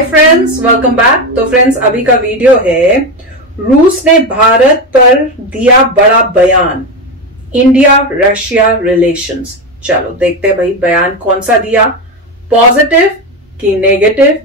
Hi friends, welcome back. तो friends, अभी का वीडियो है रूस ने भारत पर दिया बड़ा बयान, इंडिया रशिया रिलेशंस। चलो देखते हैं भाई बयान कौन सा दिया, पॉजिटिव कि नेगेटिव,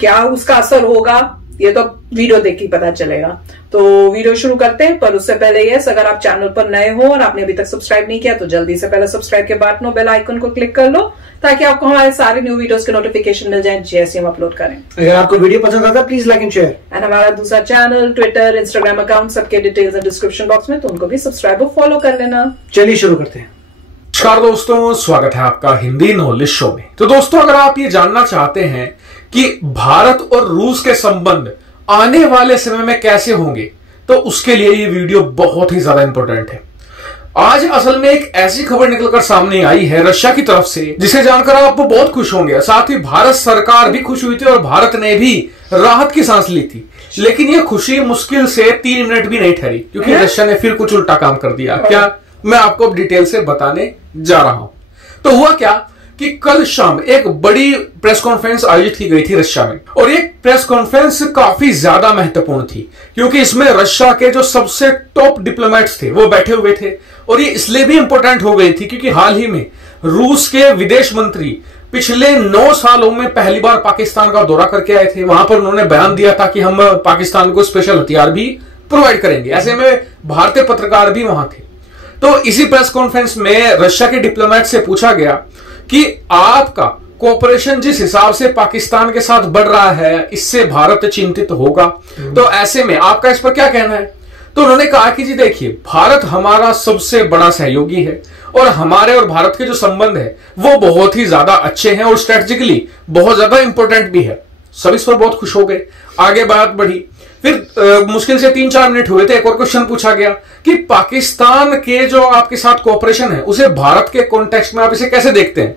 क्या उसका असर होगा ये तो वीडियो देख के पता चलेगा। तो वीडियो शुरू करते हैं, पर उससे पहले यस, अगर आप चैनल पर नए हो और आपने अभी तक सब्सक्राइब नहीं किया तो जल्दी से पहले सब्सक्राइब के बाद बेल आइकन को क्लिक कर लो ताकि आपको हमारे सारे न्यू वीडियोस के नोटिफिकेशन मिल जाए जैसे हम अपलोड करें। अगर आपको वीडियो पसंद आता है please like and share. And हमारा दूसरा चैनल, ट्विटर, इंस्टाग्राम अकाउंट सबके डिटेल्स डिस्क्रिप्शन बॉक्स में, तो उनको भी सब्सक्राइब और फॉलो कर लेना। चलिए शुरू करते हैं। नमस्कार दोस्तों, स्वागत है आपका हिंदी नॉलेज शो में। तो दोस्तों, अगर आप ये जानना चाहते हैं कि भारत और रूस के संबंध आने वाले समय में कैसे होंगे, तो उसके लिए ये वीडियो बहुत ही ज्यादा इंपॉर्टेंट है। आज असल में एक ऐसी खबर निकलकर सामने आई है रशिया की तरफ से, जिसे जानकर आप बहुत खुश होंगे। साथ ही भारत सरकार भी खुश हुई थी और भारत ने भी राहत की सांस ली थी। लेकिन ये खुशी मुश्किल से 3 मिनट भी नहीं ठहरी, क्योंकि रशिया ने फिर कुछ उल्टा काम कर दिया। क्या, मैं आपको डिटेल से बताने जा रहा हूं। तो हुआ क्या कि कल शाम एक बड़ी प्रेस कॉन्फ्रेंस आयोजित की गई थी रशिया में, और ये प्रेस कॉन्फ्रेंस काफी ज्यादा महत्वपूर्ण थी क्योंकि इसमें रशिया के जो सबसे टॉप डिप्लोमेट्स थे वो बैठे हुए थे। और ये इसलिए भी इंपॉर्टेंट हो गई थी क्योंकि हाल ही में रूस के विदेश मंत्री पिछले 9 सालों में पहली बार पाकिस्तान का दौरा करके आए थे। वहां पर उन्होंने बयान दिया था कि हम पाकिस्तान को स्पेशल हथियार भी प्रोवाइड करेंगे। ऐसे में भारतीय पत्रकार भी वहां थे। तो इसी प्रेस कॉन्फ्रेंस में रशिया के डिप्लोमेट से पूछा गया कि आपका कोऑपरेशन जिस हिसाब से पाकिस्तान के साथ बढ़ रहा है, इससे भारत चिंतित होगा। तो ऐसे में आपका इस पर क्या कहना है? तो उन्होंने कहा कि जी देखिए, भारत हमारा सबसे बड़ा सहयोगी है और हमारे और भारत के जो संबंध है वो बहुत ही ज्यादा अच्छे हैं और स्ट्रेटेजिकली बहुत ज्यादा इंपॉर्टेंट भी है। सब इस पर बहुत खुश हो गए। आगे बात बढ़ी, फिर मुश्किल से 3-4 मिनट हुए थे, एक और क्वेश्चन पूछा गया कि पाकिस्तान के जो आपके साथ कोऑपरेशन है उसे भारत के कॉन्टेक्स्ट में आप इसे कैसे देखते हैं?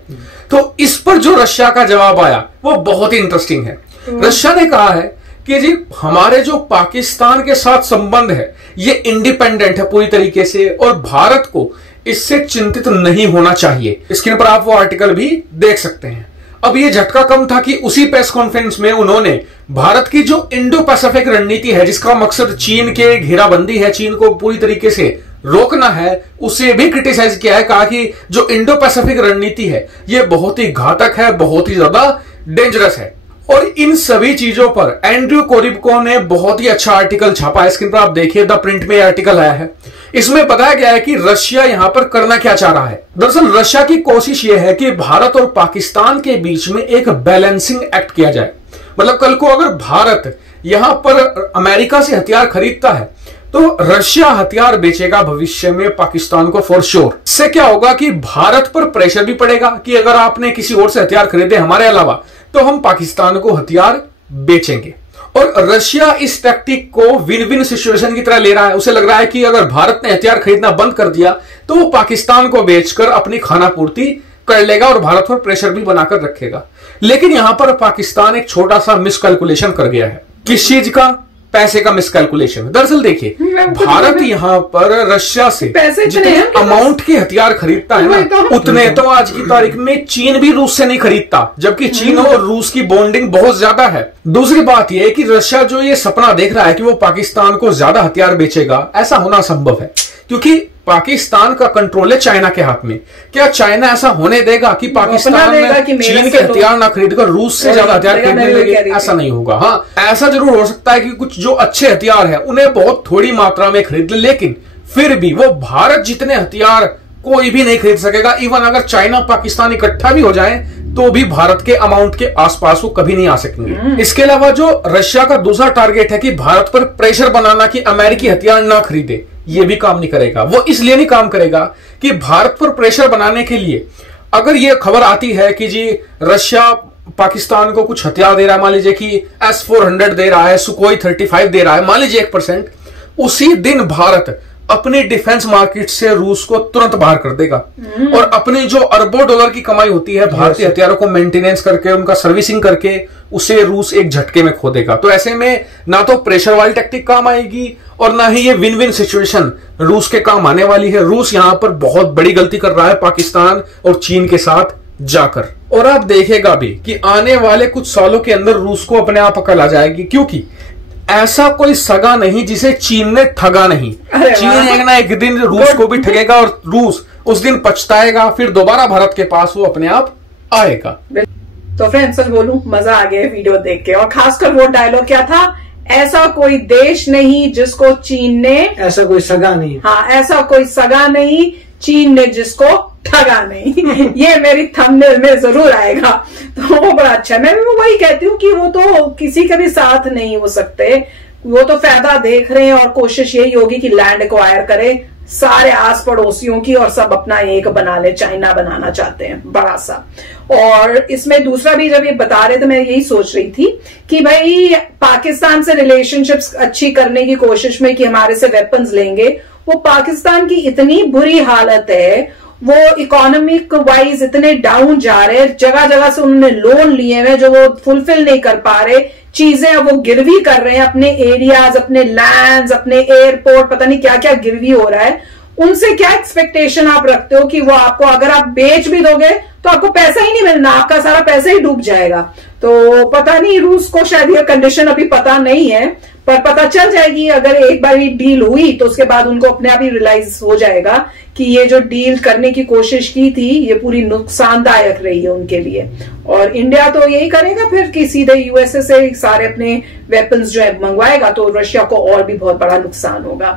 तो इस पर जो रशिया का जवाब आया वो बहुत ही इंटरेस्टिंग है। रशिया ने कहा है कि जी हमारे जो पाकिस्तान के साथ संबंध है ये इंडिपेंडेंट है पूरी तरीके से और भारत को इससे चिंतित नहीं होना चाहिए। स्क्रीन पर आप वो आर्टिकल भी देख सकते हैं। अब ये झटका कम था कि उसी प्रेस कॉन्फ्रेंस में उन्होंने भारत की जो इंडो पैसिफिक रणनीति है, जिसका मकसद चीन के घेराबंदी है, चीन को पूरी तरीके से रोकना है, उसे भी क्रिटिसाइज किया है। कहा कि जो इंडो पैसिफिक रणनीति है ये बहुत ही घातक है, बहुत ही ज्यादा डेंजरस है। और इन सभी चीजों पर एंड्रयू कोरिबको ने बहुत ही अच्छा आर्टिकल छापा है। स्क्रीन पर आप देखिए, द प्रिंट में आर्टिकल आया है। इसमें बताया गया है कि रशिया यहां पर करना क्या चाह रहा है। दरअसल रशिया की कोशिश यह है कि भारत और पाकिस्तान के बीच में एक बैलेंसिंग एक्ट किया जाए। मतलब कल को अगर भारत यहां पर अमेरिका से हथियार खरीदता है तो रशिया हथियार बेचेगा भविष्य में पाकिस्तान को फॉर श्योर। इससे क्या होगा कि भारत पर प्रेशर भी पड़ेगा कि अगर आपने किसी और से हथियार खरीदे हमारे अलावा तो हम पाकिस्तान को हथियार बेचेंगे। और रशिया इस टैक्टिक को विन विन सिचुएशन की तरह ले रहा है। उसे लग रहा है कि अगर भारत ने हथियार खरीदना बंद कर दिया तो वो पाकिस्तान को बेचकर अपनी खाना पूर्ति कर लेगा और भारत पर प्रेशर भी बनाकर रखेगा। लेकिन यहां पर पाकिस्तान एक छोटा सा मिसकैलकुलेशन कर गया है। किस चीज का? पैसे का मिसकैलकुलेशन। दरअसल देखिए, भारत यहां पर रशिया से जितने अमाउंट के हथियार खरीदता है ना, उतने तो आज की तारीख में चीन भी रूस से नहीं खरीदता, जबकि चीन और रूस की बॉन्डिंग बहुत ज्यादा है। दूसरी बात यह है कि रशिया जो ये सपना देख रहा है कि वो पाकिस्तान को ज्यादा हथियार बेचेगा, ऐसा होना संभव है क्योंकि पाकिस्तान का कंट्रोल है चाइना के हाथ में। क्या चाइना ऐसा होने देगा कि पाकिस्तान में चीन के हथियार ना खरीदकर रूस से ज्यादा हथियार खरीदने लगे? ऐसा नहीं होगा। हाँ, ऐसा जरूर हो सकता है कि कुछ जो अच्छे हथियार है उन्हें बहुत थोड़ी मात्रा में खरीद ले, लेकिन फिर भी वो भारत जितने हथियार कोई भी नहीं खरीद सकेगा। इवन अगर चाइना पाकिस्तान इकट्ठा भी हो जाए तो भी भारत के अमाउंट के आसपास वो कभी नहीं आ सकेंगे। इसके अलावा जो रशिया का दूसरा टारगेट है कि भारत पर प्रेशर बनाना कि अमेरिकी हथियार ना खरीदे, ये भी काम नहीं करेगा। वो इसलिए नहीं काम करेगा कि भारत पर प्रेशर बनाने के लिए अगर ये खबर आती है कि जी रशिया पाकिस्तान को कुछ हथियार दे रहा है, मान लीजिए कि S-400 दे रहा है, सुकोई 35 दे रहा है, मान लीजिए 1%, उसी दिन भारत अपनी डिफेंस मार्केट से रूस को तुरंत बाहर कर देगा और अपनी जो अरबों डॉलर की कमाई होती है भारतीय हथियारों को मेंटेनेंस करके, उनका सर्विसिंग करके, उसे रूस एक झटके में खो देगा। तो ऐसे में ना तो प्रेशर वाली टैक्टिक काम आएगी और ना ही ये विन विन सिचुएशन रूस के काम आने वाली है। रूस यहां पर बहुत बड़ी गलती कर रहा है पाकिस्तान और चीन के साथ जाकर। और आप देखेगा भी कि आने वाले कुछ सालों के अंदर रूस को अपने आप अकल आ जाएगी, क्योंकि ऐसा कोई सगा नहीं जिसे चीन ने ठगा नहीं। चीन एक ना एक दिन रूस को भी ठगेगा और रूस उस दिन पछताएगा, फिर दोबारा भारत के पास वो अपने आप आएगा। तो फ्रेंड्स सच बोलूं, मजा आ गया वीडियो देख के, और खासकर वो डायलॉग क्या था, ऐसा कोई देश नहीं जिसको चीन ने, ऐसा कोई सगा नहीं, हाँ ऐसा कोई सगा नहीं चीन ने जिसको ठगा नहीं। ये मेरी थंबनेल में जरूर आएगा, तो वो बड़ा अच्छा है। मैं भी वही कहती हूँ कि वो तो किसी का भी साथ नहीं हो सकते, वो तो फायदा देख रहे हैं और कोशिश यही होगी कि लैंड एक्वायर करे सारे आस पड़ोसियों की और सब अपना एक बना ले, चाइना बनाना चाहते हैं बड़ा सा। और इसमें दूसरा भी जब ये बता रहे थे, मैं यही सोच रही थी कि भाई पाकिस्तान से रिलेशनशिप्स अच्छी करने की कोशिश में कि हमारे से वेपन्स लेंगे, वो पाकिस्तान की इतनी बुरी हालत है, वो इकोनॉमिक वाइज इतने डाउन जा रहे हैं, जगह जगह से उन्होंने लोन लिए हुए जो वो फुलफिल नहीं कर पा रहे, चीजें अब वो गिरवी कर रहे हैं, अपने एरियाज, अपने लैंड्स, अपने एयरपोर्ट, पता नहीं क्या क्या गिरवी हो रहा है। उनसे क्या एक्सपेक्टेशन आप रखते हो कि वो आपको अगर आप बेच भी दोगे तो आपको पैसा ही नहीं मिलना, आपका सारा पैसा ही डूब जाएगा। तो पता नहीं, रूस को शायद ये कंडीशन अभी पता नहीं है, पर पता चल जाएगी अगर एक बार ये डील हुई तो उसके बाद उनको अपने आप ही रियलाइज हो जाएगा कि ये जो डील करने की कोशिश की थी ये पूरी नुकसानदायक रही है उनके लिए। और इंडिया तो यही करेगा फिर कि सीधे यूएसए से सारे अपने वेपन्स जो है मंगवाएगा, तो रशिया को और भी बहुत बड़ा नुकसान होगा।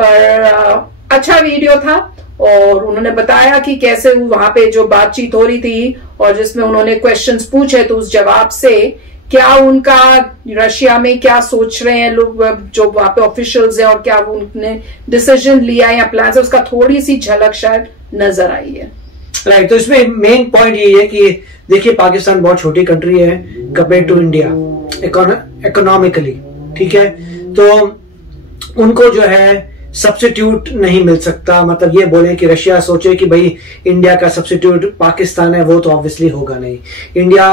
पर अच्छा वीडियो था, और उन्होंने बताया कि कैसे वहां पे जो बातचीत हो रही थी और जिसमें उन्होंने क्वेश्चंस पूछे, तो उस जवाब से क्या उनका रशिया में क्या सोच रहे हैं लोग जो वहां पे ऑफिशियल्स हैं, और क्या उन्होंने डिसीजन लिया या प्लान है, उसका थोड़ी सी झलक शायद नजर आई है। राइट। तो इसमें मेन पॉइंट यही है कि देखिए पाकिस्तान बहुत छोटी कंट्री है कंपेयर टू इंडिया इकोनॉमिकली, ठीक है, तो उनको जो है सब्स्टिट्यूट नहीं मिल सकता। मतलब ये बोले कि रशिया सोचे कि भाई इंडिया का सब्स्टिट्यूट पाकिस्तान है, वो तो ऑब्वियसली होगा नहीं। इंडिया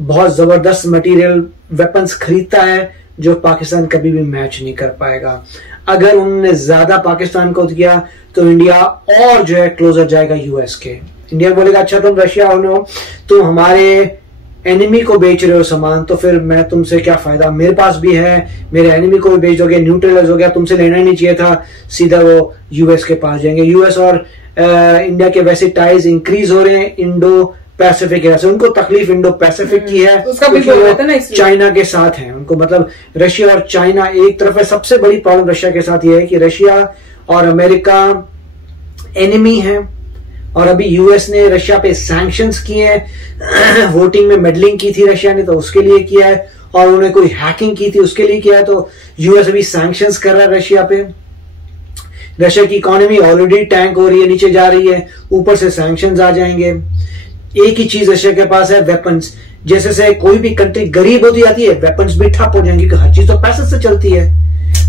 बहुत जबरदस्त मटेरियल वेपन्स खरीदता है जो पाकिस्तान कभी भी मैच नहीं कर पाएगा। अगर उन्होंने ज्यादा पाकिस्तान को दिया तो इंडिया और जो है क्लोजर जाएगा यूएस के। इंडिया बोलेगा अच्छा तुम रशिया हो, तुम हमारे एनिमी को बेच रहे हो सामान, तो फिर मैं तुमसे क्या फायदा, मेरे पास भी है, मेरे एनिमी को भी बेच दोगे, न्यूट्रलाइज हो गया, तुमसे लेना ही नहीं चाहिए था, सीधा वो यूएस के पास जाएंगे। यूएस और इंडिया के वैसे टाइज इंक्रीज हो रहे हैं इंडो पैसिफिक है, उनको तकलीफ इंडो पैसिफिक की है, उसका भी बोल रहे थे ना, चाइना के साथ है उनको, मतलब रशिया और चाइना एक तरफ है। सबसे बड़ी प्रॉब्लम रशिया के साथ यह है कि रशिया और अमेरिका एनिमी है, और अभी यूएस ने रशिया पे सैंक्शंस किए हैं। वोटिंग में मेडलिंग की थी रशिया ने तो उसके लिए किया है, और उन्होंने कोई हैकिंग की थी उसके लिए किया है, तो यूएस अभी सैंक्शंस कर रहा है रशिया पे। रशिया की इकोनॉमी ऑलरेडी टैंक हो रही है, नीचे जा रही है, ऊपर से सैंक्शंस आ जाएंगे। एक ही चीज रशिया के पास है, वेपन्स। जैसे से कोई भी कंट्री गरीब होती जाती है, वेपन्स भी ठप हो जाएंगे, क्योंकि हर चीज तो पैसे से चलती है।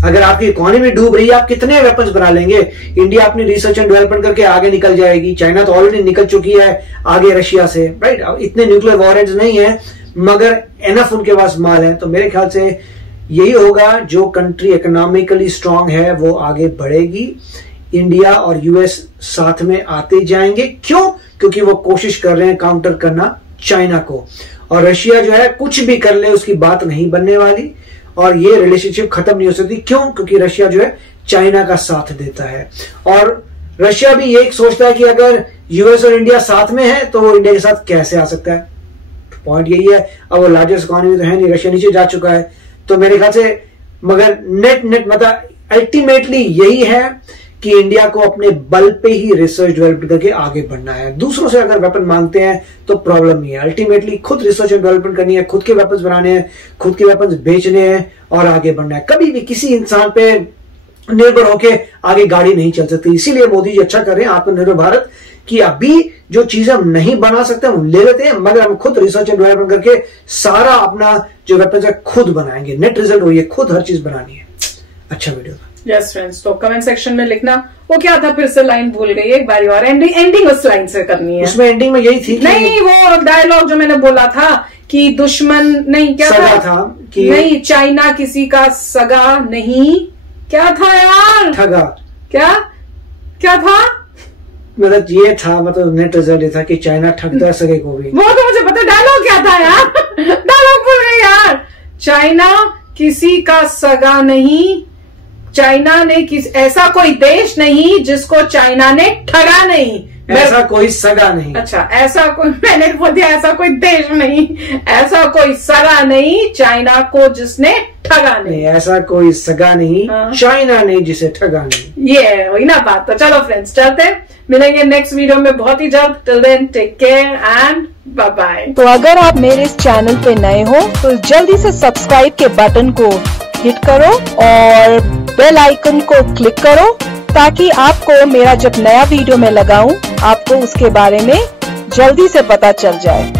अगर आपकी इकोनॉमी डूब रही है, आप कितने वेपन्स बना लेंगे? इंडिया अपनी रिसर्च एंड डेवलपमेंट करके आगे निकल जाएगी, चाइना तो ऑलरेडी निकल चुकी है आगे रशिया से, राइट। इतने न्यूक्लियर वॉरेंट्स नहीं है, मगर एनफ उनके पास माल है। तो मेरे ख्याल से यही होगा, जो कंट्री इकोनॉमिकली स्ट्रांग है वो आगे बढ़ेगी, इंडिया और यूएस साथ में आते जाएंगे। क्यों? क्योंकि वो कोशिश कर रहे हैं काउंटर करना चाइना को, और रशिया जो है कुछ भी कर ले उसकी बात नहीं बनने वाली, और ये रिलेशनशिप खत्म नहीं हो सकती। क्यों? क्योंकि रशिया जो है चाइना का साथ देता है, और रशिया भी ये सोचता है कि अगर यूएस और इंडिया साथ में है तो वो इंडिया के साथ कैसे आ सकता है। पॉइंट यही है। अब वो लार्जेस्ट इकोनॉमी तो है नहीं, रशिया नीचे जा चुका है, तो मेरे ख्याल से मगर नेट मतलब अल्टीमेटली यही है कि इंडिया को अपने बल पे ही रिसर्च डेवलपमेंट करके आगे बढ़ना है। दूसरों से अगर वेपन मांगते हैं तो प्रॉब्लम नहीं है, अल्टीमेटली खुद रिसर्च एंड डेवलपमेंट करनी है, खुद के वेपन्स बनाने हैं, खुद के वेपन्स बेचने हैं और आगे बढ़ना है। कभी भी किसी इंसान पे निर्भर होके आगे गाड़ी नहीं चल सकती। इसीलिए मोदी जी अच्छा कर रहे हैं आत्मनिर्भर भारत, कि अभी जो चीजें हम नहीं बना सकते हम ले लेते हैं, मगर हम खुद रिसर्च एंड डेवलपमेंट करके सारा अपना जो वेपन्स है खुद बनाएंगे। नेट रिजल्ट वही है, खुद हर चीज बनानी है। अच्छा वीडियो था। यस फ्रेंड्स, तो कमेंट सेक्शन में लिखना वो क्या था, फिर से लाइन भूल गई, एक बारी और एंडिंग उस लाइन से करनी है। उसमें एंडिंग में यही थी नहीं, वो डायलॉग जो मैंने बोला था कि दुश्मन नहीं, क्या था कि नहीं, चाइना किसी का सगा नहीं, क्या था यार, ठगा, क्या था, मतलब ये था, मतलब नेट रिजल्ट ये था कि चाइना ठगता है सगे को भी। वो तो मुझे डायलॉग क्या था यार? डायलॉग भूल गई यार। चाइना किसी का सगा नहीं, चाइना ने ऐसा कोई देश नहीं जिसको चाइना ने ठगा नहीं। ऐसा कोई सगा नहीं। अच्छा, ऐसा कोई, मैंने बोल दिया ऐसा कोई देश नहीं, ऐसा कोई सगा नहीं चाइना को जिसने ठगा नहीं। ऐसा कोई सगा नहीं चाइना ने जिसे ठगा नहीं। ये वही ना बात। तो चलो फ्रेंड्स, चलते मिलेंगे नेक्स्ट वीडियो में बहुत ही जल्द। Till then take care and bye bye. तो अगर आप मेरे इस चैनल पे नए हो तो जल्दी से सब्सक्राइब के बटन को हिट करो और बेल आइकन को क्लिक करो, ताकि आपको मेरा जब नया वीडियो मैं लगाऊं आपको उसके बारे में जल्दी से पता चल जाए।